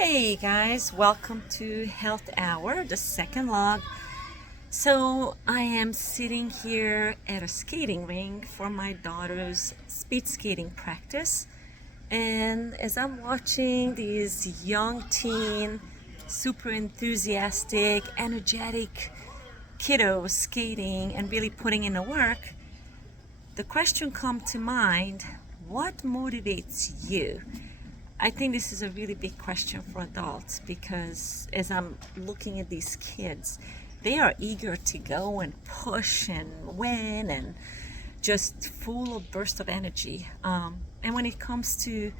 Hey guys, welcome to Health Hour, the second log. So, I am sitting here at a skating rink for my daughter's speed skating practice. And as I'm watching these young teen, super enthusiastic, energetic kiddos skating and really putting in the work, the question comes to mind, what motivates you? I think this is a really big question for adults because as I'm looking at these kids, they are eager to go and push and win and just full of burst of energy. And when it comes to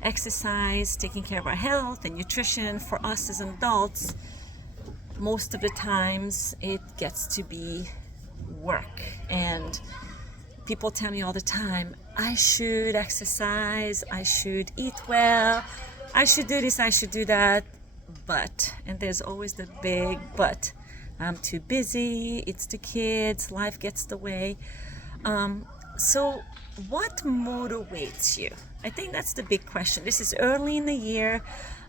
exercise, taking care of our health and nutrition for us as adults, most of the times it gets to be work. And people tell me all the time, I should exercise, I should eat well, I should do this, I should do that, but, and there's always the big but. I'm too busy, it's the kids, life gets the way. So what motivates you? I think that's the big question. This is early in the year.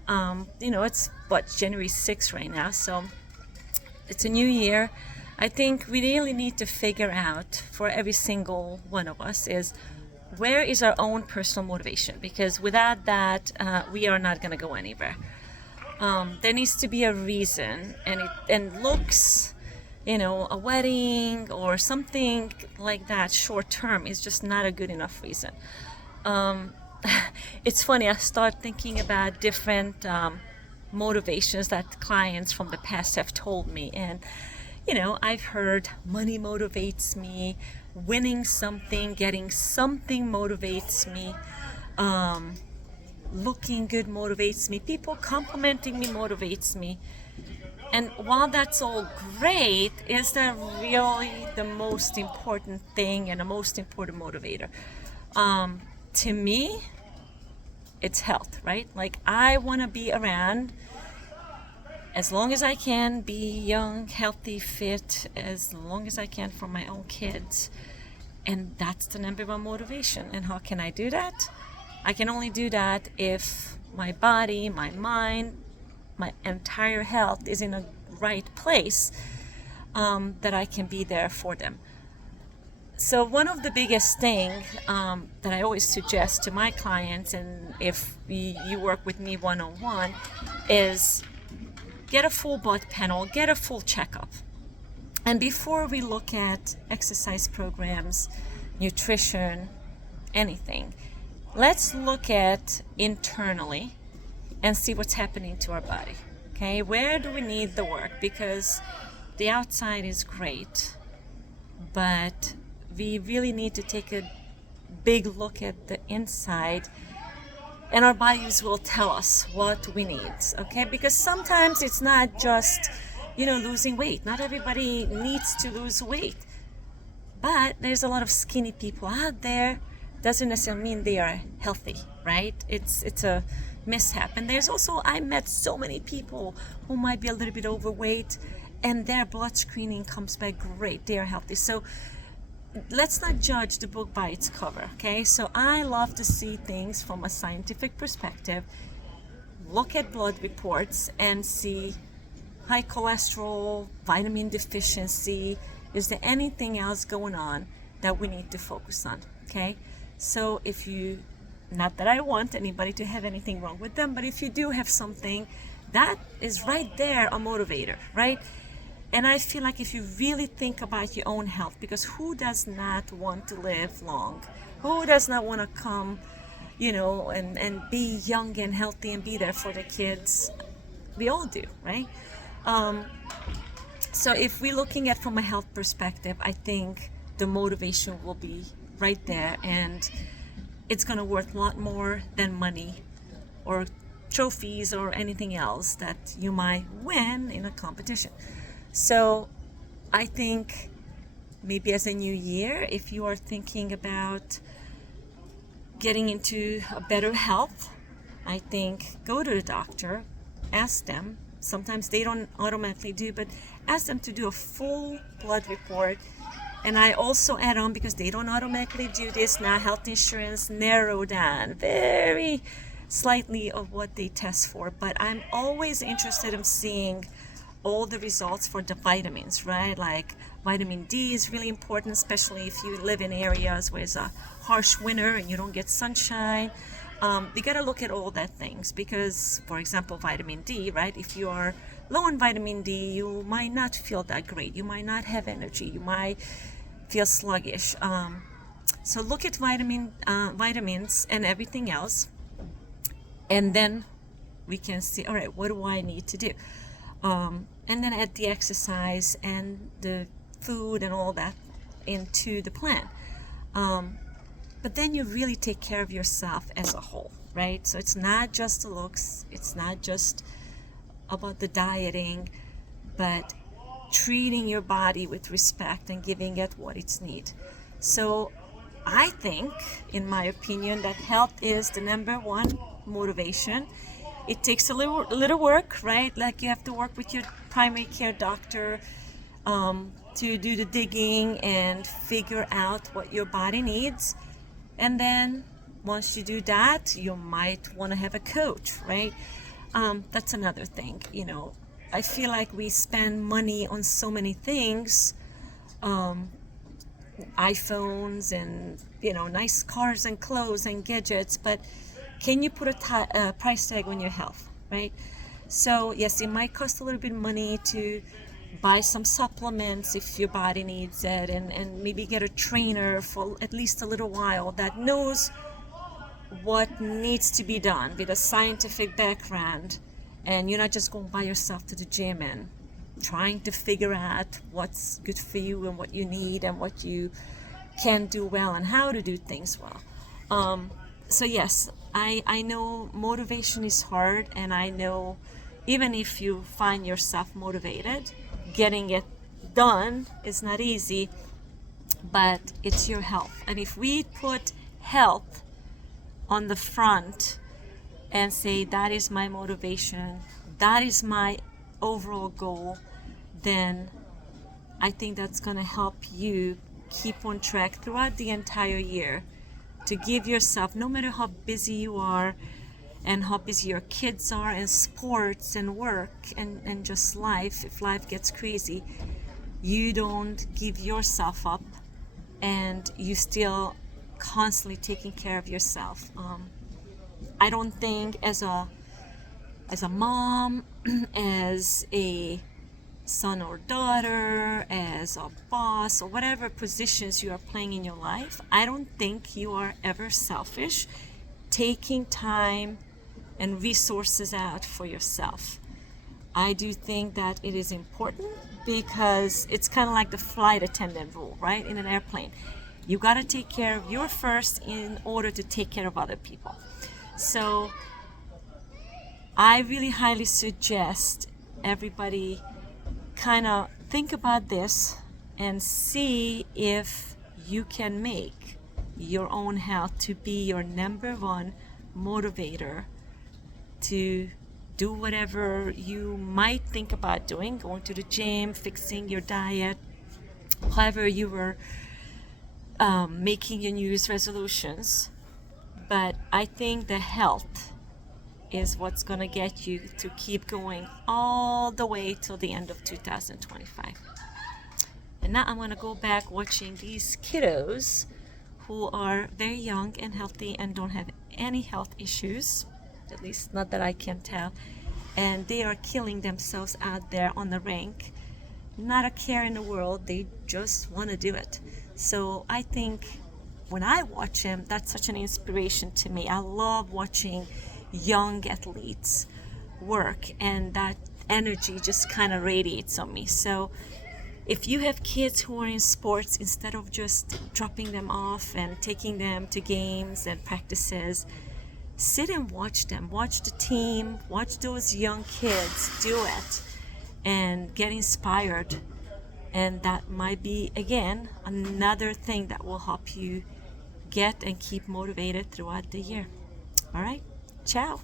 It's January 6th right now, so it's a new year. I think we really need to figure out for every single one of us is where is our own personal motivation, because without that we are not going to go anywhere. There needs to be a reason, and looks, a wedding or something like that short term is just not a good enough reason. It's funny, I start thinking about different motivations that clients from the past have told me, and I've heard money motivates me, winning something, getting something motivates me, looking good motivates me, people complimenting me motivates me. And while that's all great, is that really the most important thing and the most important motivator? To me, it's health, right? Like, I want to be around as long as I can, be young, healthy, fit, as long as I can for my own kids. And that's the number one motivation. And how can I do that? I can only do that if my body, my mind, my entire health is in a right place, that I can be there for them. So one of the biggest thing that I always suggest to my clients, and if you work with me one-on-one, is get a full blood panel, get a full checkup. And before we look at exercise programs, nutrition, anything, let's look at internally and see what's happening to our body. Okay, where do we need the work? Because the outside is great, but we really need to take a big look at the inside, and our bodies will tell us what we need, okay? Because sometimes it's not just, losing weight. Not everybody needs to lose weight. But there's a lot of skinny people out there. Doesn't necessarily mean they are healthy, right? It's a mishap. And there's also, I met so many people who might be a little bit overweight and their blood screening comes back great. They are healthy. So let's not judge the book by its cover, okay? So I love to see things from a scientific perspective, look at blood reports and see high cholesterol, vitamin deficiency, is there anything else going on that we need to focus on, okay? So if you, not that I want anybody to have anything wrong with them, but if you do have something, that is right there a motivator, right? And I feel like if you really think about your own health, because who does not want to live long? Who does not want to come, and be young and healthy and be there for the kids? We all do, right? So if we're looking at from a health perspective, I think the motivation will be right there, and it's going to worth a lot more than money or trophies or anything else that you might win in a competition. So I think maybe as a new year, if you are thinking about getting into a better health, I think go to the doctor, ask them. Sometimes they don't automatically do, but ask them to do a full blood report. And I also add on, because they don't automatically do this now, health insurance narrow down very slightly of what they test for, but I'm always interested in seeing all the results for the vitamins, right? Like vitamin D is really important, especially if you live in areas where it's a harsh winter and you don't get sunshine. You gotta look at all that things because, for example, vitamin D, right? If you are low in vitamin D, you might not feel that great. You might not have energy. You might feel sluggish. So look at vitamins and everything else, and then we can see, all right, what do I need to do? And then add the exercise and the food and all that into the plan. But then you really take care of yourself as a whole, right? So it's not just the looks, it's not just about the dieting, but treating your body with respect and giving it what it needs. So I think, in my opinion, that health is the number one motivation. It takes a little work, right? Like you have to work with your primary care doctor to do the digging and figure out what your body needs. And then once you do that, you might want to have a coach, right? That's another thing. I feel like we spend money on so many things, iPhones and nice cars and clothes and gadgets, but can you put a price tag on your health, right? So yes, it might cost a little bit of money to buy some supplements if your body needs it, and maybe get a trainer for at least a little while that knows what needs to be done with a scientific background, and you're not just going by yourself to the gym and trying to figure out what's good for you and what you need and what you can do well and how to do things well. So yes, I know motivation is hard, and I know even if you find yourself motivated, getting it done is not easy, but it's your health. And if we put health on the front and say that is my motivation, that is my overall goal, then I think that's going to help you keep on track throughout the entire year, to give yourself, no matter how busy you are and how busy your kids are and sports and work and just life, if life gets crazy, you don't give yourself up and you still constantly taking care of yourself. I don't think as a mom, as a son or daughter, as a boss, or whatever positions you are playing in your life, I don't think you are ever selfish taking time and resources out for yourself. I do think that it is important because it's kind of like the flight attendant rule, right? In an airplane, you got to take care of you first in order to take care of other people. So I really highly suggest everybody kind of think about this and see if you can make your own health to be your number one motivator to do whatever you might think about doing, going to the gym, fixing your diet, however you were making your New Year's resolutions. But I think the health is what's going to get you to keep going all the way till the end of 2025. And now I'm going to go back watching these kiddos who are very young and healthy and don't have any health issues, at least not that I can tell, and they are killing themselves out there on the rink, not a care in the world, they just want to do it. So I think when I watch them, that's such an inspiration to me. I love watching young athletes work, and that energy just kind of radiates on me. So if you have kids who are in sports, instead of just dropping them off and taking them to games and practices, sit and watch them, watch the team, watch those young kids do it and get inspired. And that might be, again, another thing that will help you get and keep motivated throughout the year. All right, ciao.